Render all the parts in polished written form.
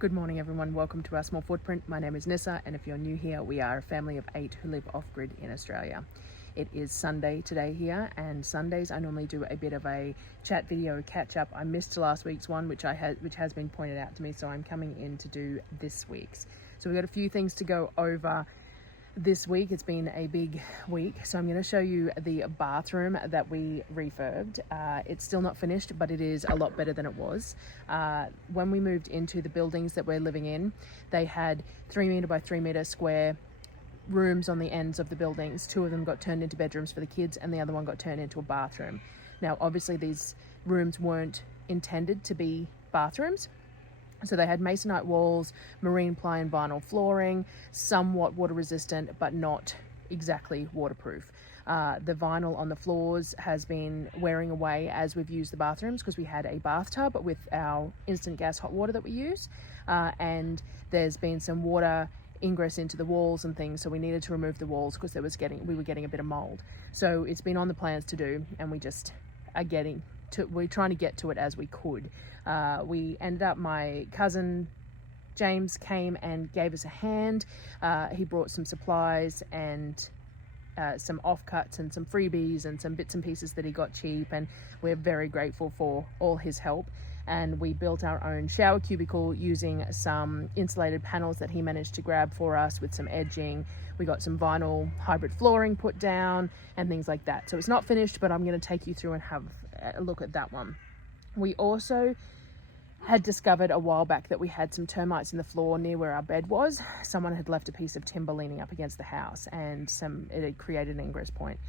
Good morning everyone, welcome to our small footprint. My name is Nyssa, and if you're new here, we are a family of 8 who live off-grid in Australia. It is Sunday today here, and Sundays I normally do a bit of a chat video catch up. I missed last week's one, which has been pointed out to me, so I'm coming in to do this week's. So we've got a few things to go over this week. It's been a big week, so I'm going to show you the bathroom that we refurbed. It's still not finished, but it is a lot better than it was. When we moved into the buildings that we're living in, they had 3 meter by 3 meter square rooms on the ends of the buildings. 2 of them got turned into bedrooms for the kids, and the other one got turned into a bathroom. Now obviously these rooms weren't intended to be bathrooms, so they had masonite walls, marine ply and vinyl flooring, somewhat water resistant, but not exactly waterproof. The vinyl on the floors has been wearing away as we've used the bathrooms, because we had a bathtub with our instant gas hot water that we use, and there's been some water ingress into the walls and things, so we needed to remove the walls because we were getting a bit of mold. So it's been on the plans to do, and we're trying to get to it as we could. We ended up, my cousin James came and gave us a hand. He brought some supplies and some offcuts and some freebies and some bits and pieces that he got cheap, and we're very grateful for all his help. And we built our own shower cubicle using some insulated panels that he managed to grab for us with some edging. We got some vinyl hybrid flooring put down and things like that. So it's not finished, but I'm going to take you through and have a look at that one. We also had discovered a while back that we had some termites in the floor near where our bed was. Someone had left a piece of timber leaning up against the house, and it had created an ingress point.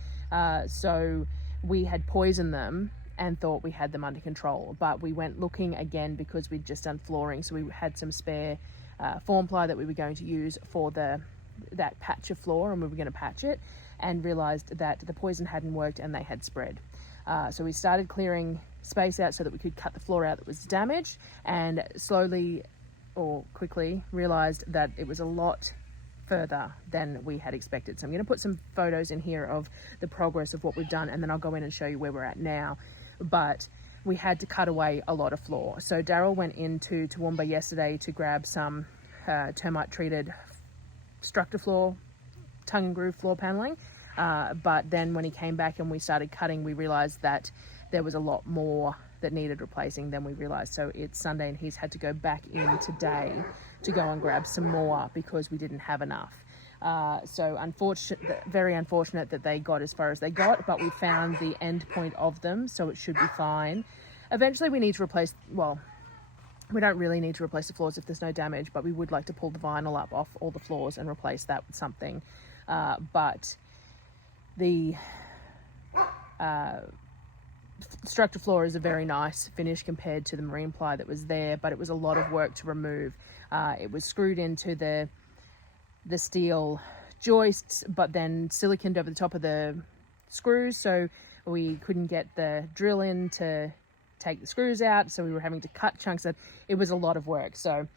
So we had poisoned them and thought we had them under control, but we went looking again because we'd just done flooring, so we had some spare form ply that we were going to use for that patch of floor, and we were going to patch it, and realized that the poison hadn't worked and they had spread. So we started clearing space out so that we could cut the floor out that was damaged, and slowly or quickly realized that it was a lot further than we had expected. So I'm going to put some photos in here of the progress of what we've done, and then I'll go in and show you where we're at now. But we had to cut away a lot of floor. So Darryl went into Toowoomba yesterday to grab some termite treated structure floor, tongue and groove floor paneling. But then when he came back and we started cutting, we realized that there was a lot more that needed replacing than we realized. So it's Sunday and he's had to go back in today to go and grab some more because we didn't have enough. So very unfortunate that they got as far as they got, but we found the end point of them, so it should be fine. Eventually we need to replace, well, we don't really need to replace the floors if there's no damage, but we would like to pull the vinyl up off all the floors and replace that with something. But the structure floor is a very nice finish compared to the marine ply that was there, but it was a lot of work to remove. It was screwed into the steel joists, but then siliconed over the top of the screws, so we couldn't get the drill in to take the screws out, so we were having to cut chunks. It was a lot of work. So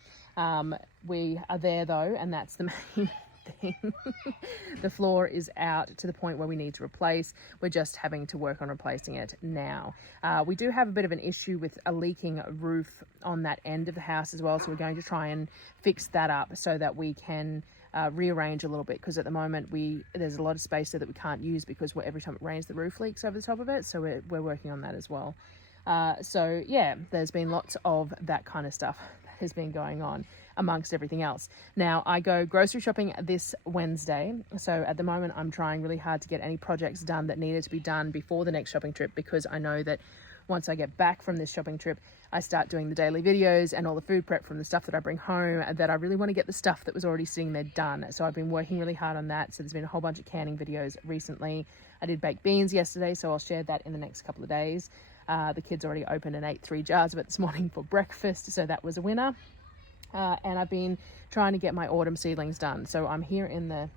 we are there though, and that's the main thing. The floor is out to the point where we need to replace. We're just having to work on replacing it now. We do have a bit of an issue with a leaking roof on that end of the house as well, so we're going to try and fix that up so that we can rearrange a little bit, because at the moment there's a lot of space there that we can't use because every time it rains the roof leaks over the top of it, so we're working on that as well. So yeah, there's been lots of that kind of stuff that has been going on amongst everything else. Now I go grocery shopping this Wednesday, so at the moment I'm trying really hard to get any projects done that needed to be done before the next shopping trip, because I know that once I get back from this shopping trip, I start doing the daily videos and all the food prep from the stuff that I bring home, that I really want to get the stuff that was already sitting there done. So I've been working really hard on that. So there's been a whole bunch of canning videos recently. I did baked beans yesterday, so I'll share that in the next couple of days. The kids already opened and ate 3 jars of it this morning for breakfast, so that was a winner. And I've been trying to get my autumn seedlings done. So I'm here in the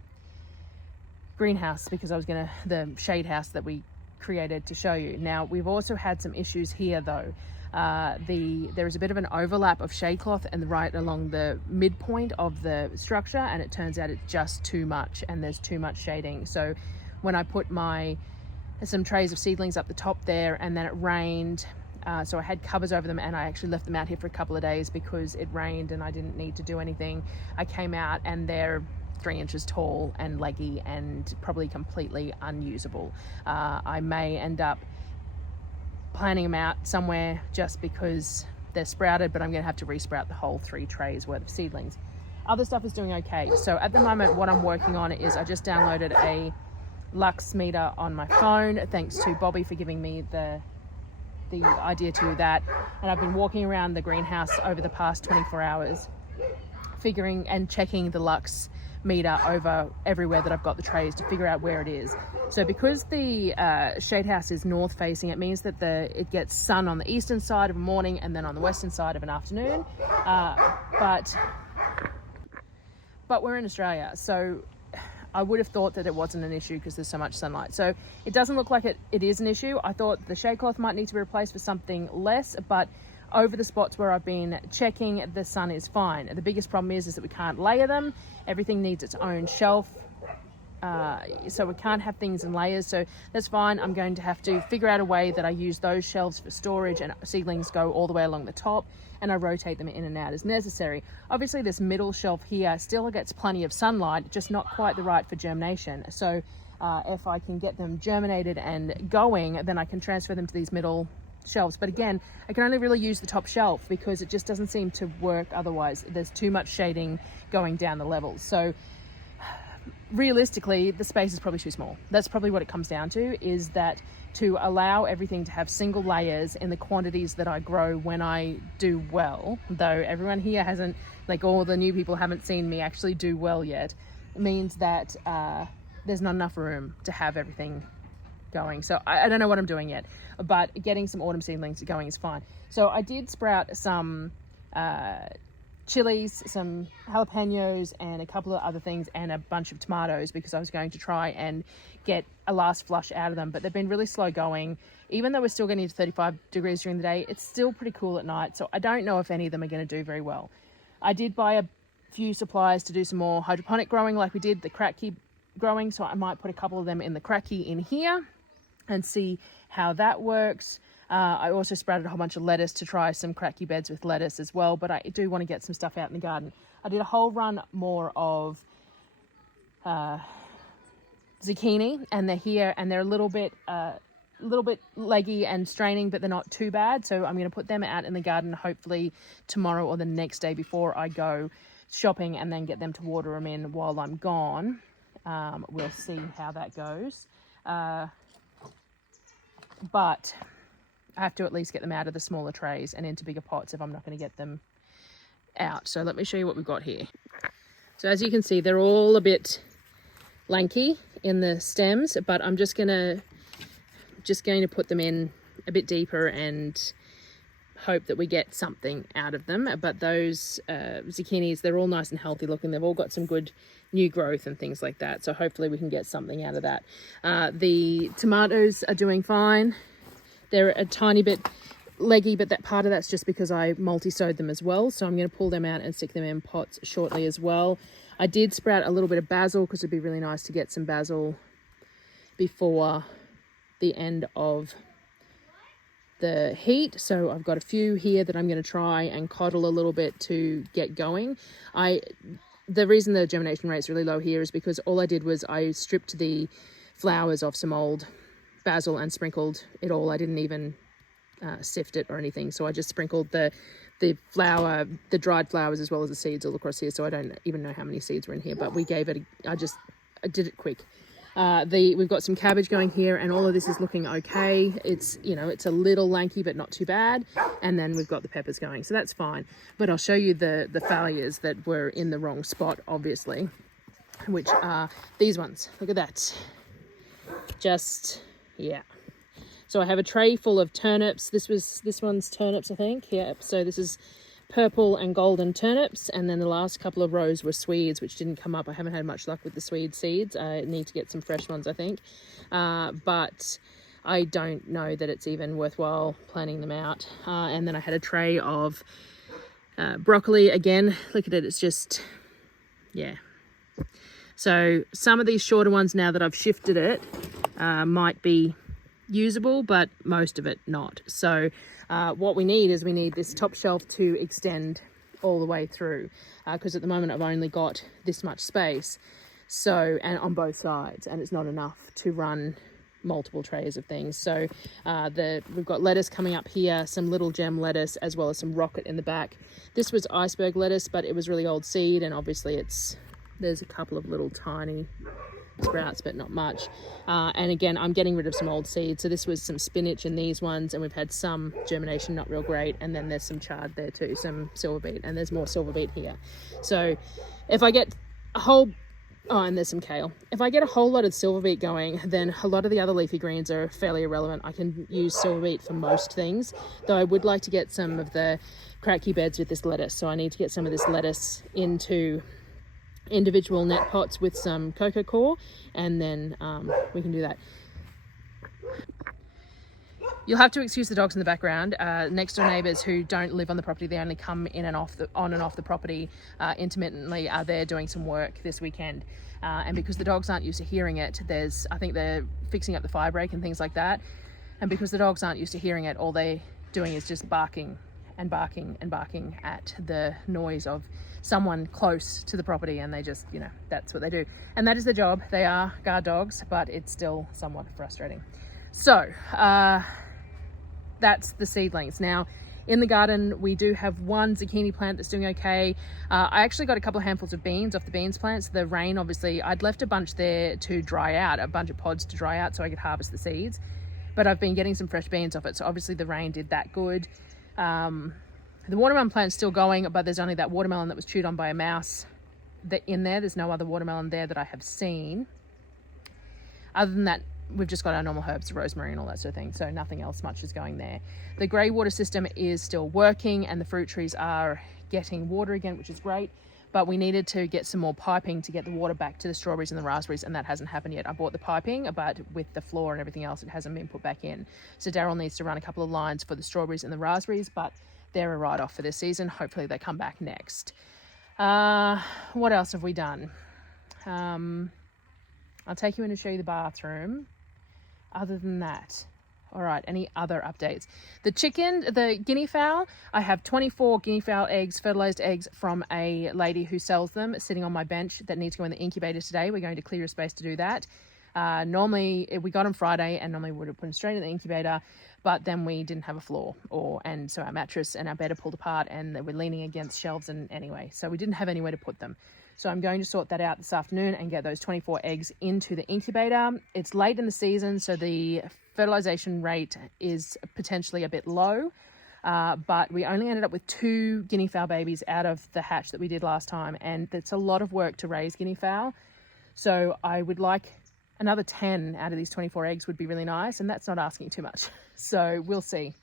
greenhouse because the shade house that we created to show you. Now we've also had some issues here though. There is a bit of an overlap of shade cloth and right along the midpoint of the structure, and it turns out it's just too much and there's too much shading. So when I put some trays of seedlings up the top there, and then it rained So I had covers over them, and I actually left them out here for a couple of days because it rained and I didn't need to do anything. I came out and they're 3 inches tall and leggy and probably completely unusable. I may end up planting them out somewhere just because they're sprouted, but I'm going to have to resprout the whole 3 trays worth of seedlings. Other stuff is doing okay. So at the moment, what I'm working on is I just downloaded a lux meter on my phone. Thanks to Bobby for giving me the idea to do that. And I've been walking around the greenhouse over the past 24 hours, figuring and checking the lux meter over everywhere that I've got the trays to figure out where it is. So because the shade house is north facing, it means that it gets sun on the eastern side of a morning and then on the western side of an afternoon. But we're in Australia, so I would have thought that it wasn't an issue because there's so much sunlight. So it doesn't look like it is an issue. I thought the shade cloth might need to be replaced for something less, but over the spots where I've been checking, the sun is fine. The biggest problem is that we can't layer them. Everything needs its own shelf. So we can't have things in layers, so that's fine. I'm going to have to figure out a way that I use those shelves for storage and seedlings go all the way along the top, and I rotate them in and out as necessary. Obviously this middle shelf here still gets plenty of sunlight, just not quite the right for germination. So if I can get them germinated and going, then I can transfer them to these middle shelves. But again, I can only really use the top shelf because it just doesn't seem to work otherwise. There's too much shading going down the levels. So realistically, the space is probably too small. That's probably what it comes down to, is that to allow everything to have single layers in the quantities that I grow when I do well, though everyone here hasn't, like all the new people haven't seen me actually do well yet, means that there's not enough room to have everything going. So I don't know what I'm doing yet, but getting some autumn seedlings going is fine. So I did sprout some chilies, some jalapenos, and a couple of other things, and a bunch of tomatoes because I was going to try and get a last flush out of them, but they've been really slow going. Even though we're still getting to 35 degrees during the day, it's still pretty cool at night, so I don't know if any of them are going to do very well. I did buy a few supplies to do some more hydroponic growing like we did the cracky growing, so I might put a couple of them in the cracky in here and see how that works. I also sprouted a whole bunch of lettuce to try some cracky beds with lettuce as well, but I do want to get some stuff out in the garden. I did a whole run more of zucchini, and they're here, and they're a little bit leggy and straining, but they're not too bad. So I'm going to put them out in the garden hopefully tomorrow or the next day before I go shopping, and then get them to water them in while I'm gone. We'll see how that goes. But I have to at least get them out of the smaller trays and into bigger pots if I'm not going to get them out. So let me show you what we've got here. So as you can see, they're all a bit lanky in the stems, but I'm just going to put them in a bit deeper and hope that we get something out of them. But those zucchinis, they're all nice and healthy looking. They've all got some good new growth and things like that. So hopefully we can get something out of that. The tomatoes are doing fine. They're a tiny bit leggy, but that part of that's just because I multi-sowed them as well. So I'm going to pull them out and stick them in pots shortly as well. I did sprout a little bit of basil because it'd be really nice to get some basil before the end of the heat. So I've got a few here that I'm going to try and coddle a little bit to get going. The reason the germination rate's really low here is because all I did was I stripped the flowers off some old basil and sprinkled it all. I didn't even sift it or anything, so I just sprinkled the dried flowers as well as the seeds all across here. So I don't even know how many seeds were in here, but we gave it I did it quick. We've got some cabbage going here, and all of this is looking okay. It's, you know, it's a little lanky but not too bad. And then we've got the peppers going, so that's fine. But I'll show you the failures that were in the wrong spot, obviously, which are these ones. Look at that. Just, yeah. So I have a tray full of turnips. This one's turnips, I think. Yep. So this is purple and golden turnips, and then the last couple of rows were Swedes, which didn't come up. I haven't had much luck with the Swede seeds. I need to get some fresh ones, I think. But I don't know that it's even worthwhile planting them out. And then I had a tray of broccoli. Again, look at it. It's just, yeah. So some of these shorter ones, now that I've shifted it, might be usable, but most of it not. So what we need is this top shelf to extend all the way through, because at the moment I've only got this much space, so, and on both sides, and it's not enough to run multiple trays of things. So we've got lettuce coming up here, some little gem lettuce, as well as some rocket in the back. This was iceberg lettuce, but it was really old seed, and obviously there's a couple of little tiny sprouts, but not much. And again, I'm getting rid of some old seeds. So this was some spinach in these ones, and we've had some germination, not real great. And then there's some chard there too, some silver beet, and there's more silver beet here. So if I get a whole, oh, and there's some kale. If I get a whole lot of silver beet going, then a lot of the other leafy greens are fairly irrelevant. I can use silver beet for most things, though I would like to get some of the cracky beds with this lettuce. So I need to get some of this lettuce into individual net pots with some cocoa core, and then we can do that. You'll have to excuse the dogs in the background. Next door neighbours who don't live on the property, they only come in and on and off the property intermittently, are there doing some work this weekend. And because the dogs aren't used to hearing it, I think they're fixing up the fire break and things like that. And because the dogs aren't used to hearing it, all they're doing is just barking and barking and barking at the noise of someone close to the property, and they just, that's what they do. And that is their job. They are guard dogs, but it's still somewhat frustrating. So that's the seedlings. Now in the garden we do have one zucchini plant that's doing okay. I actually got a couple of handfuls of beans off the beans plants. The rain, obviously, I'd left a bunch there to dry out, a bunch of pods to dry out so I could harvest the seeds, but I've been getting some fresh beans off it, so obviously the rain did that good. The watermelon plant's still going, but there's only that watermelon that was chewed on by a mouse in there. There's no other watermelon there that I have seen. Other than that, we've just got our normal herbs, rosemary and all that sort of thing, so nothing else much is going there. The grey water system is still working, and the fruit trees are getting water again, which is great, but we needed to get some more piping to get the water back to the strawberries and the raspberries, and that hasn't happened yet. I bought the piping, but with the floor and everything else, it hasn't been put back in. So Darryl needs to run a couple of lines for the strawberries and the raspberries, but they're a write-off for this season. Hopefully they come back next. What else have we done? I'll take you in and show you the bathroom. Other than that, all right, any other updates? The guinea fowl, I have 24 guinea fowl eggs, fertilized eggs, from a lady who sells them, sitting on my bench that need to go in the incubator today. We're going to clear a space to do that. Normally we got them Friday, and normally we would have put them straight in the incubator, but then we didn't have a floor, and so our mattress and our bed are pulled apart, and they were leaning against shelves, and anyway, so we didn't have anywhere to put them. So I'm going to sort that out this afternoon and get those 24 eggs into the incubator. It's late in the season, so the fertilization rate is potentially a bit low, but we only ended up with 2 guinea fowl babies out of the hatch that we did last time, and it's a lot of work to raise guinea fowl. So I would like another 10 out of these 24 eggs would be really nice, and that's not asking too much. So we'll see.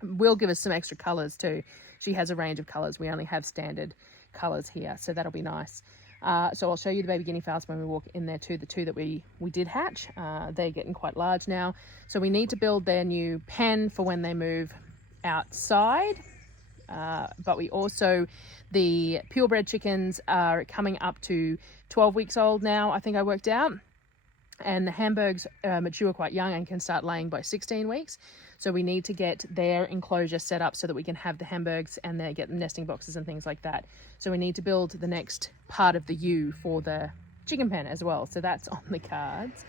We'll give us some extra colours too. She has a range of colours. We only have standard colours here, so that'll be nice. So I'll show you the baby guinea fowls when we walk in there too, the 2 that we did hatch. They're getting quite large now, so we need to build their new pen for when they move outside. But we also, the purebred chickens are coming up to 12 weeks old now, I think I worked out. And the Hamburgs mature quite young and can start laying by 16 weeks. So we need to get their enclosure set up so that we can have the Hamburgs and they get nesting boxes and things like that. So we need to build the next part of the U for the chicken pen as well. So that's on the cards.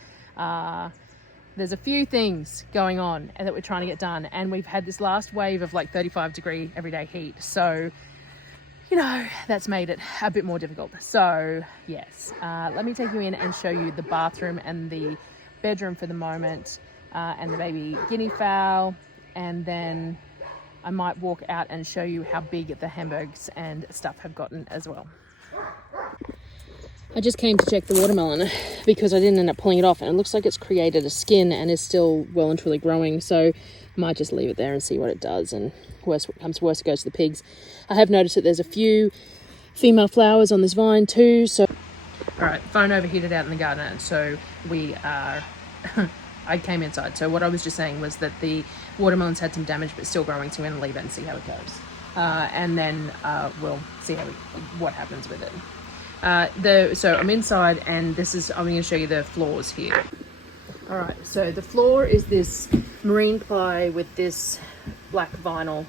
There's a few things going on that we're trying to get done. And we've had this last wave of like 35-degree everyday heat. So, that's made it a bit more difficult. So yes, let me take you in and show you the bathroom and the bedroom for the moment, and the baby guinea fowl, and then I might walk out and show you how big the Hamburgs and stuff have gotten as well. I just came to check the watermelon because I didn't end up pulling it off, and it looks like it's created a skin and is still well and truly growing, so I might just leave it there and see what it does, and worst comes to worst, it goes to the pigs. I have noticed that there's a few female flowers on this vine too, so... Alright, phone overheated out in the garden, so we are... I came inside, so what I was just saying was that the watermelons had some damage but still growing, so we're going to leave it and see how it goes. And then we'll see what happens with it. So I'm inside, and I'm going to show you the floors here. All right, so the floor is this marine ply with this black vinyl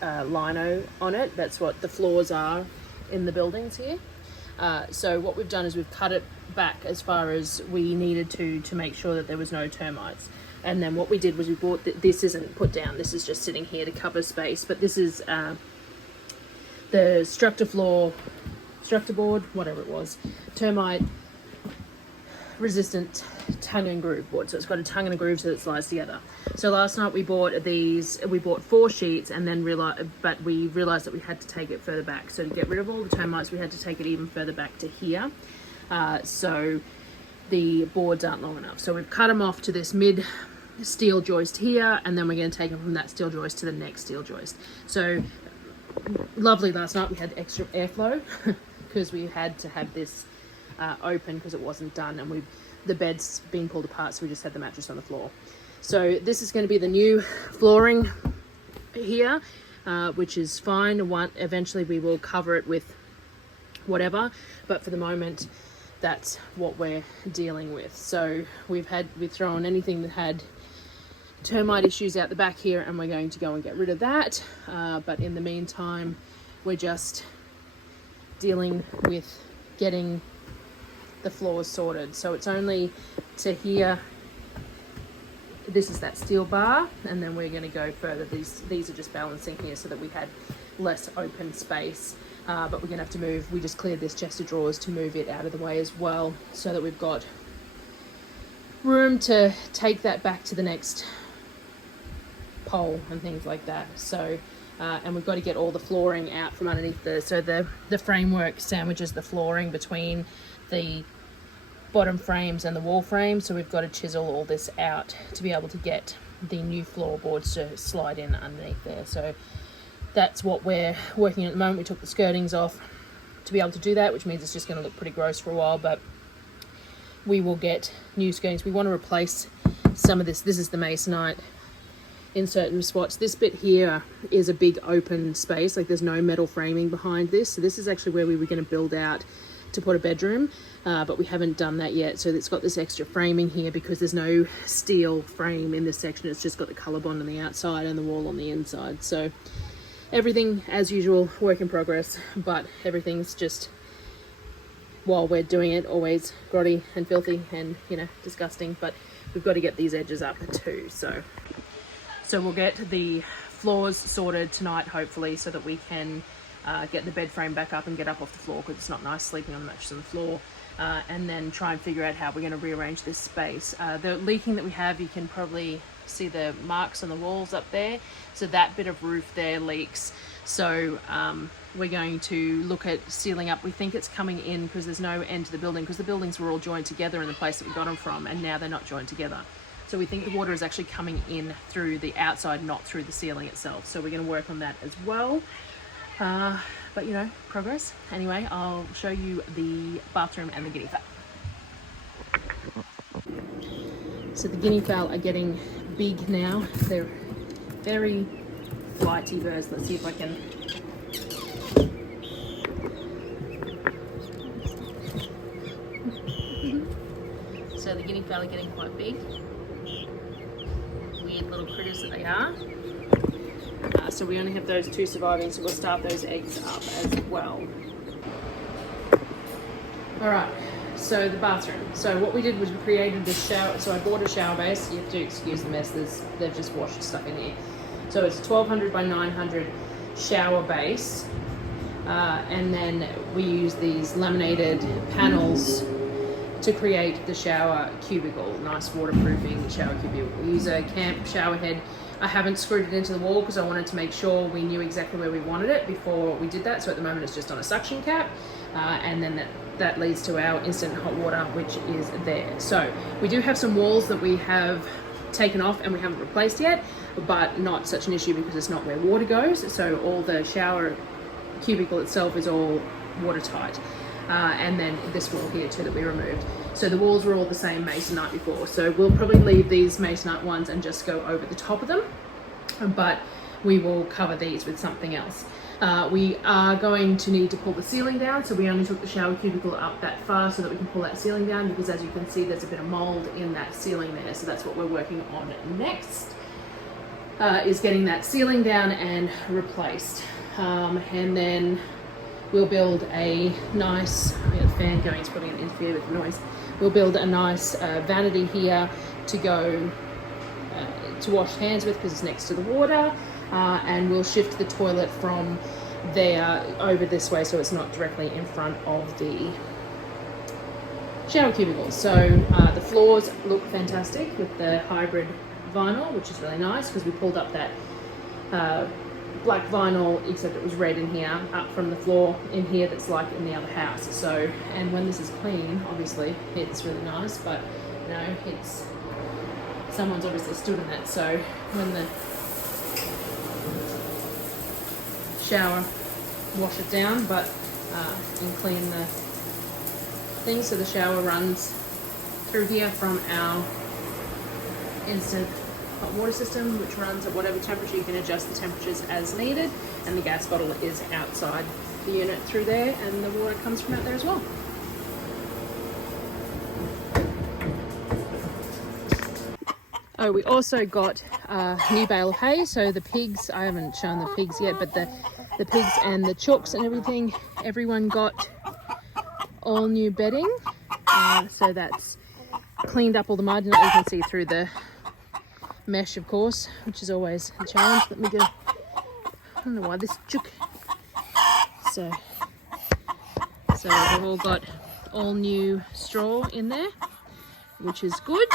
lino on it. That's what the floors are in the buildings here. So what we've done is we've cut it back as far as we needed to make sure that there was no termites. And then what we did was we bought, this isn't put down, this is just sitting here to cover space, but this is the structure board, whatever it was, termite resistant tongue and groove board. So it's got a tongue and a groove so that it slides together. So last night we bought these, we bought 4 sheets and then we realized that we had to take it further back. So to get rid of all the termites, we had to take it even further back to here. So the boards aren't long enough. So we've cut them off to this mid steel joist here, and then we're going to take them from that steel joist to the next steel joist. So lovely, last night we had extra airflow because we had to have this open because it wasn't done, and the bed's been pulled apart, so we just had the mattress on the floor. So this is going to be the new flooring here, which is fine. Eventually we will cover it with whatever, but for the moment that's what we're dealing with. So we've thrown anything that had termite issues out the back here, and we're going to go and get rid of that, but in the meantime we're just dealing with getting the floors sorted. So it's only to here, this is that steel bar, and then we're going to go further. These are just balancing here so that we had less open space, but we're going to have to move. We just cleared this chest of drawers to move it out of the way as well, so that we've got room to take that back to the next pole and things like that. So and we've got to get all the flooring out from underneath the framework sandwiches the flooring between the bottom frames and the wall frame, so we've got to chisel all this out to be able to get the new floorboards to slide in underneath there. So that's what we're working on at the moment. We took the skirtings off to be able to do that, which means it's just going to look pretty gross for a while, but we will get new skirtings. We want to replace some of this. This is the masonite in certain spots. This bit here is a big open space, like there's no metal framing behind this. So this is actually where we were going to build out to put a bedroom, but we haven't done that yet. So it's got this extra framing here because there's no steel frame in this section. It's just got the colour bond on the outside and the wall on the inside. So everything as usual, work in progress, but everything's just, while we're doing it, always grotty and filthy and, you know, disgusting, but we've got to get these edges up too. So we'll get the floors sorted tonight, hopefully, so that we can get the bed frame back up and get up off the floor, because it's not nice sleeping on the mattress on the floor, and then try and figure out how we're going to rearrange this space. The leaking that we have, you can probably see the marks on the walls up there, so that bit of roof there leaks. So we're going to look at sealing up. We think it's coming in because there's no end to the building, because the buildings were all joined together in the place that we got them from, and now they're not joined together. So we think the water is actually coming in through the outside, not through the ceiling itself. So we're going to work on that as well. But you know, progress. Anyway, I'll show you the bathroom and the guinea fowl. So the guinea fowl are getting big now. They're very flighty birds. Let's see if I can. So the guinea fowl are getting quite big. Weird little critters that they are. So we only have those 2 surviving, so we'll start those eggs up as well. Alright, so the bathroom. So what we did was we created this shower. So I bought a shower base. You have to excuse the mess, they've just washed stuff in here. So it's 1200 by 900 shower base. And then we use these laminated panels to create the shower cubicle, nice waterproofing shower cubicle. We use a camp shower head. I haven't screwed it into the wall because I wanted to make sure we knew exactly where we wanted it before we did that. So at the moment it's just on a suction cap, and then that leads to our instant hot water, which is there. So we do have some walls that we have taken off and we haven't replaced yet, but not such an issue because it's not where water goes. So all the shower cubicle itself is all watertight. And then this wall here too that we removed. So the walls were all the same masonite before. So we'll probably leave these masonite ones and just go over the top of them, but we will cover these with something else. We are going to need to pull the ceiling down, so we only took the shower cubicle up that far so that we can pull that ceiling down, because as you can see there's a bit of mold in that ceiling there, so that's what we're working on next, is getting that ceiling down and replaced. And then we'll build a nice, the fan going is probably going to interfere with the noise, we'll build a nice vanity here to go to wash hands with because it's next to the water. And we'll shift the toilet from there over this way so it's not directly in front of the shower cubicles. So the floors look fantastic with the hybrid vinyl, which is really nice because we pulled up that black vinyl, except it was red in here, up from the floor in here that's like in the other house. So, and when this is clean, obviously it's really nice, but you know, it's, someone's obviously stood in that. So when the shower, wash it down, but and clean the thing. So the shower runs through here from our instant hot water system, which runs at whatever temperature. You can adjust the temperatures as needed, and the gas bottle is outside the unit through there, and the water comes from out there as well. Oh, we also got a new bale of hay. So the pigs, I haven't shown the pigs yet, but the pigs and the chooks and everything, everyone got all new bedding. So that's cleaned up all the mud, and you can see through the mesh, of course, which is always a challenge. Let me go, I don't know why this chook. So they've all got all new straw in there, which is good.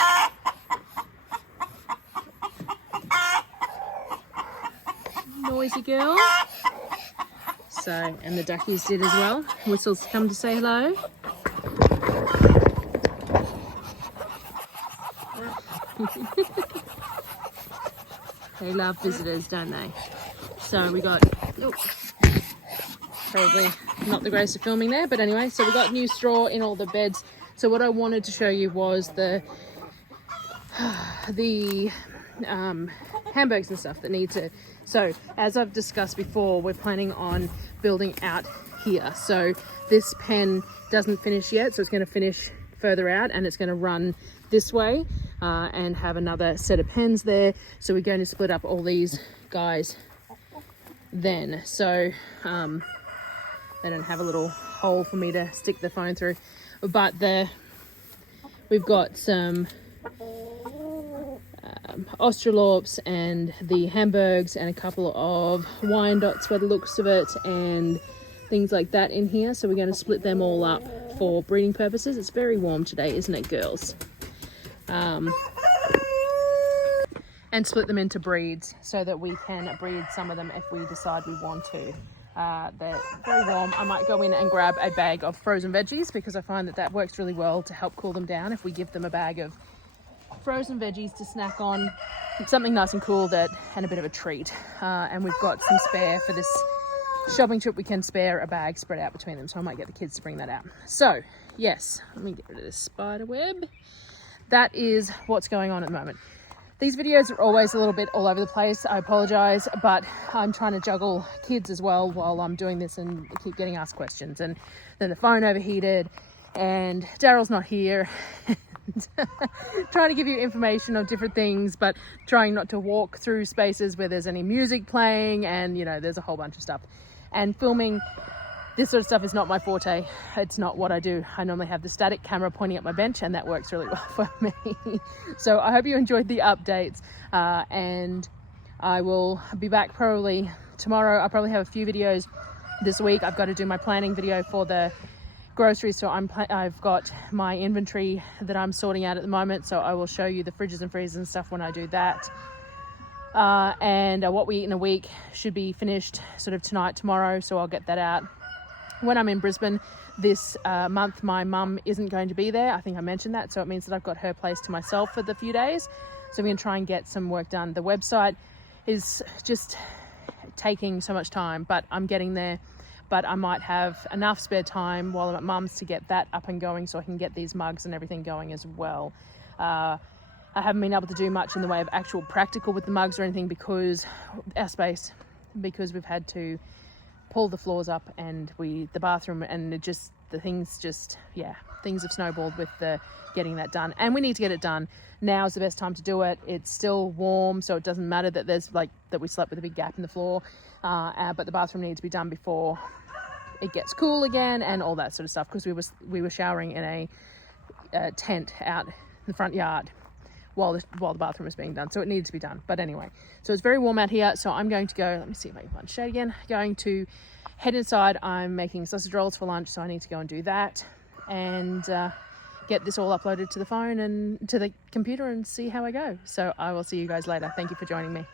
Noisy girl. So, and the duckies did as well. Whistles come to say hello. They love visitors, don't they? So we got, probably not the greatest of filming there, but anyway, so we got new straw in all the beds. So what I wanted to show you was the hamburgers and stuff that need to, so as I've discussed before, we're planning on building out here. So this pen doesn't finish yet, so it's going to finish further out, and it's going to run this way and have another set of pens there. So we're going to split up all these guys then, so they don't have a little hole for me to stick the phone through. But we've got some Australorps and the Hamburgs and a couple of Wyandottes by the looks of it, and things like that in here. So we're going to split them all up for breeding purposes. It's very warm today, isn't it, girls? And split them into breeds so that we can breed some of them if we decide we want to. They're very warm. I might go in and grab a bag of frozen veggies, because I find that works really well to help cool them down. If we give them a bag of frozen veggies to snack on, it's something nice and cool and a bit of a treat. And we've got some spare for this shopping trip. We can spare a bag spread out between them, so I might get the kids to bring that out. So yes, let me get rid of this spider web. That is what's going on at the moment. These videos are always a little bit all over the place. I apologize, but I'm trying to juggle kids as well while I'm doing this and keep getting asked questions. And then the phone overheated and Darryl's not here. Trying to give you information on different things, but trying not to walk through spaces where there's any music playing, and you know, there's a whole bunch of stuff. And filming this sort of stuff is not my forte. It's not what I do. I normally have the static camera pointing at my bench, and that works really well for me. So I hope you enjoyed the updates, and I will be back probably tomorrow. I'll probably have a few videos this week. I've got to do my planning video for the groceries, so I've got my inventory that I'm sorting out at the moment, so I will show you the fridges and freezers and stuff when I do that. And what we eat in a week should be finished sort of tonight, tomorrow, so I'll get that out. When I'm in Brisbane this month, my mum isn't going to be there. I think I mentioned that, so it means that I've got her place to myself for the few days. So I'm going to try and get some work done. The website is just taking so much time, but I'm getting there. But I might have enough spare time while I'm at mum's to get that up and going, so I can get these mugs and everything going as well. I haven't been able to do much in the way of actual practical with the mugs or anything because our space, because we've had to pulled the floors up, and the bathroom, and things have snowballed with getting that done. And we need to get it done. Now's the best time to do it. It's still warm, so it doesn't matter that that we slept with a big gap in the floor, but the bathroom needs to be done before it gets cool again and all that sort of stuff, because we were showering in a tent out in the front yard while the bathroom was being done, so it needed to be done. But anyway, so it's very warm out here, so I'm going to go, let me see if I can find shade again, going to head inside. I'm making sausage rolls for lunch, so I need to go and do that and get this all uploaded to the phone and to the computer and see how I go. So I will see you guys later. Thank you for joining me.